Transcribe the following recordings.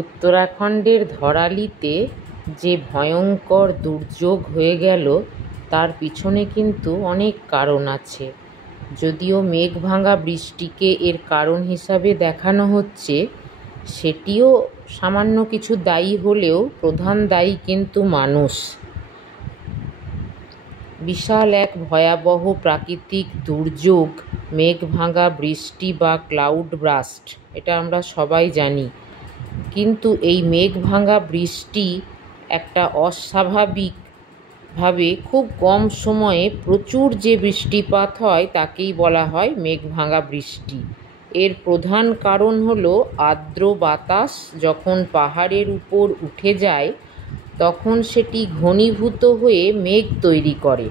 উত্তরাখণ্ডের ধরালিতে যে ভয়ঙ্কর দুর্যোগ হয়ে গেল তার পিছনে কিন্তু অনেক কারণ আছে। যদিও মেঘভাঙা বৃষ্টিকে এর কারণ হিসাবে দেখানো হচ্ছে, সেটিও সামান্য কিছু দায়ী হলেও প্রধান দায়ী কিন্তু মানুষ। বিশাল এক ভয়াবহ প্রাকৃতিক দুর্যোগ মেঘভাঙা বৃষ্টি বা ক্লাউড ব্রাস্ট, এটা আমরা সবাই জানি। কিন্তু এই মেঘভাঙা বৃষ্টি একটা অস্বাভাবিকভাবে খুব কম সময়ে প্রচুর যে বৃষ্টিপাত হয় তাকেই বলা হয় মেঘভাঙা বৃষ্টি। এর প্রধান কারণ হলো আর্দ্র বাতাস যখন পাহাড়ের উপর উঠে যায় তখন সেটি ঘনীভূত হয়ে মেঘ তৈরি করে।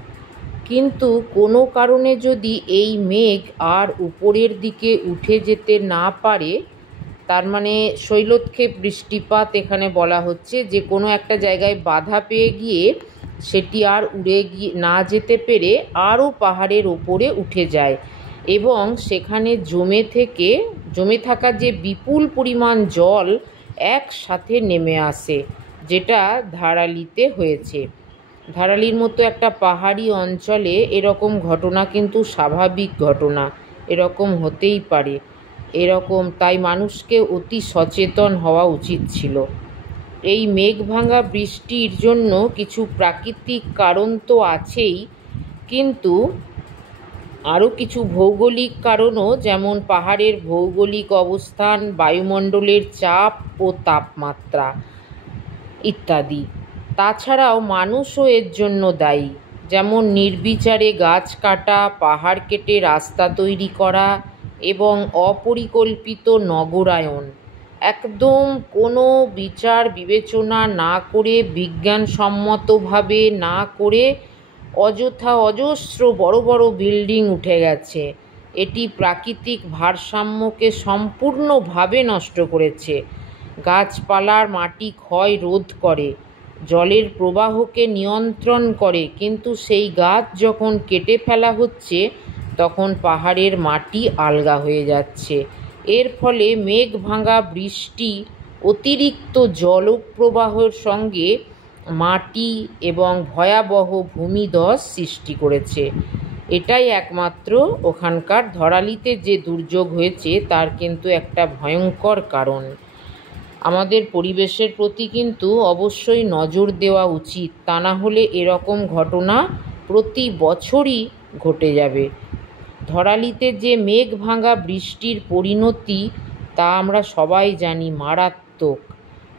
কিন্তু কোনো কারণে যদি এই মেঘ আর উপরের দিকে উঠে যেতে না পারে, তার মানে শৈলক্ষেপ বৃষ্টিপাত এখানে বলা হচ্ছে, যে কোনো একটা জায়গায় বাধা পেয়ে গিয়ে সেটি আর উড়ে গিয়ে না যেতে পেরে আরও পাহাড়ের ওপরে উঠে যায় এবং সেখানে জমে থাকা যে বিপুল পরিমাণ জল একসাথে নেমে আসে, যেটা ধারালিতে হয়েছে। ধারালির মতো একটা পাহাড়ি অঞ্চলে এরকম ঘটনা কিন্তু স্বাভাবিক ঘটনা, এরকম হতেই পারে। তাই মানুষকে অতি সচেতন হওয়া উচিত ছিল। এই মেঘভাঙা বৃষ্টির জন্য কিছু প্রাকৃতিক কারণ তো আছেই, কিন্তু আরও কিছু ভৌগোলিক কারণও, যেমন পাহাড়ের ভৌগোলিক অবস্থান, বায়ুমণ্ডলের চাপ ও তাপমাত্রা ইত্যাদি। তাছাড়াও মানুষও এর জন্য দায়ী, যেমন নির্বিচারে গাছ কাটা, পাহাড় কেটে রাস্তা তৈরি করা এবং অপরিকল্পিত নগরায়ন। একদম কোনো বিচার বিবেচনা না করে, বিজ্ঞানসম্মতভাবে না করে অযথা অজস্র বড় বড় বিল্ডিং উঠে গেছে। এটি প্রাকৃতিক ভারসাম্যকে সম্পূর্ণভাবে নষ্ট করেছে। গাছপালার মাটি ক্ষয় রোধ করে, জলের প্রবাহকে নিয়ন্ত্রণ করে, কিন্তু সেই গাছ যখন কেটে ফেলা হচ্ছে তখন পাহাড়ের মাটি আলগা হয়ে যাচ্ছে। এর ফলে মেঘভাঙা বৃষ্টি অতিরিক্ত জলপ্রবাহের সঙ্গে মাটি এবং ভয়াবহ ভূমিধস সৃষ্টি করেছে। এটাই একমাত্র ওখানকার ধরালিতে যে দুর্যোগ হয়েছে তার কিন্তু একটা ভয়ঙ্কর কারণ। আমাদের পরিবেশের প্রতি কিন্তু অবশ্যই নজর দেওয়া উচিত, তা না হলে এরকম ঘটনা প্রতি বছরই ঘটে যাবে। ধরালিতে যে মেঘভাঙা বৃষ্টির পরিণতি তা আমরা সবাই জানি, মারাত্মক।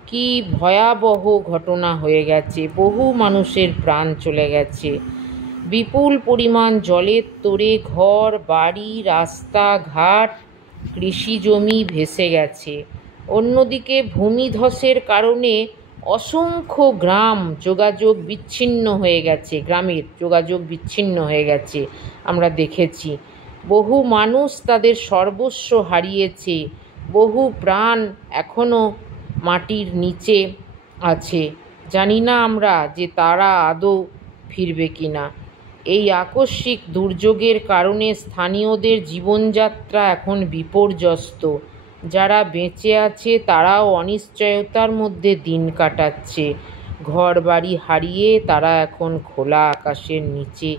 কি ভয়াবহ ঘটনা হয়ে গেছে, বহু মানুষের প্রাণ চলে গেছে, বিপুল পরিমাণ জলের তোড়ে ঘর বাড়ি, রাস্তাঘাট, কৃষিজমি ভেসে গেছে। অন্যদিকে ভূমিধসের কারণে অসংখ্য গ্রামের যোগাযোগ বিচ্ছিন্ন হয়ে গেছে, আমরা দেখেছি। বহু মানুষ তাদের সর্বস্ব হারিয়েছে, বহু প্রাণ এখনও মাটির নিচে আছে। জানি না আমরা যে তারা আদৌ ফিরবে কিনা। এই আকস্মিক দুর্যোগের কারণে স্থানীয়দের জীবনযাত্রা এখন বিপর্যস্ত। যারা বেঁচে আছে তারাও অনিশ্চয়তার মধ্যে দিন কাটাচ্ছে। ঘরবাড়ি হারিয়ে তারা এখন খোলা আকাশের নিচে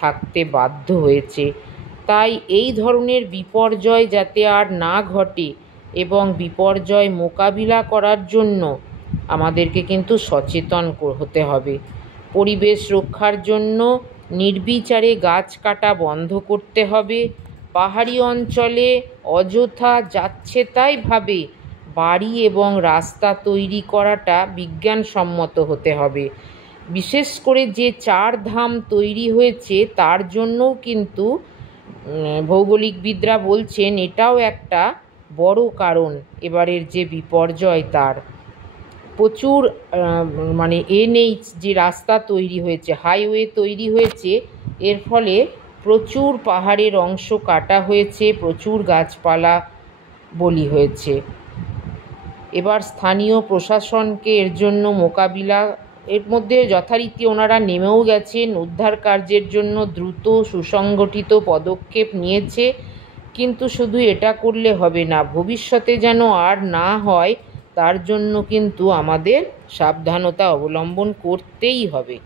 থাকতে বাধ্য হয়েছে। তাই এই ধরনের বিপর্যয় যাতে আর না ঘটে এবং বিপর্যয় মোকাবিলা করার জন্য আমাদেরকে কিন্তু সচেতন হতে হবে। পরিবেশ রক্ষার জন্য নির্বিচারে গাছ কাটা বন্ধ করতে হবে। পাহাড়ি অঞ্চলে অযথা যাচ্ছেতাইভাবে বাড়ি এবং রাস্তা তৈরি করাটা বিজ্ঞানসম্মত হতে হবে। বিশেষ করে যে 4 ধাম তৈরি হয়েছে তার জন্যও কিন্তু ভৌগোলিকবিদরা বলছেন এটাও একটা বড় কারণ এবারের যে বিপর্যয় তার। প্রচুর NH যে রাস্তা তৈরি হয়েছে, হাইওয়ে তৈরি হয়েছে, এর ফলে প্রচুর পাহাড়ের অংশ কাটা হয়েছে, প্রচুর গাছপালা বলি হয়েছে। এবার স্থানীয় প্রশাসনকে এর জন্য এর মধ্যে যথারীতি ওনারা নেমেও গেছেন, উদ্ধার কার্যের জন্য দ্রুত সুসংগঠিত পদক্ষেপ নিয়েছে। কিন্তু শুধু এটা করলে হবে না, ভবিষ্যতে যেন আর না হয় তার জন্য কিন্তু আমাদের সাবধানতা অবলম্বন করতেই হবে।